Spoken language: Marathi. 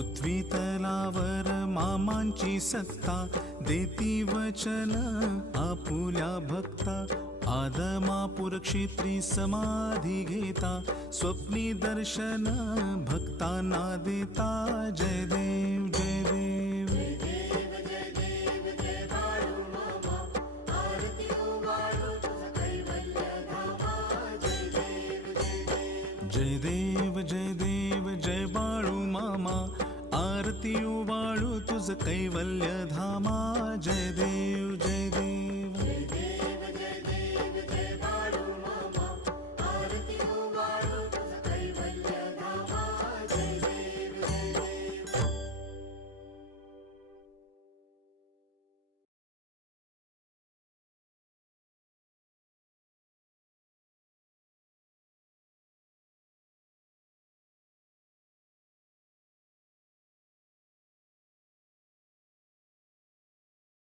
पृथ्वी तलावर मामांची सत्ता, देती वचन आपुल्या भक्ता. आदमापूर क्षेत्री समाधी घेता, स्वप्नी दर्शन भक्तांना देता. जय देव जय देव. जय देव जय देव जय बाळू मामा, आरती उवाळू तुझ कैवल्य धामा. जय देव जय देव.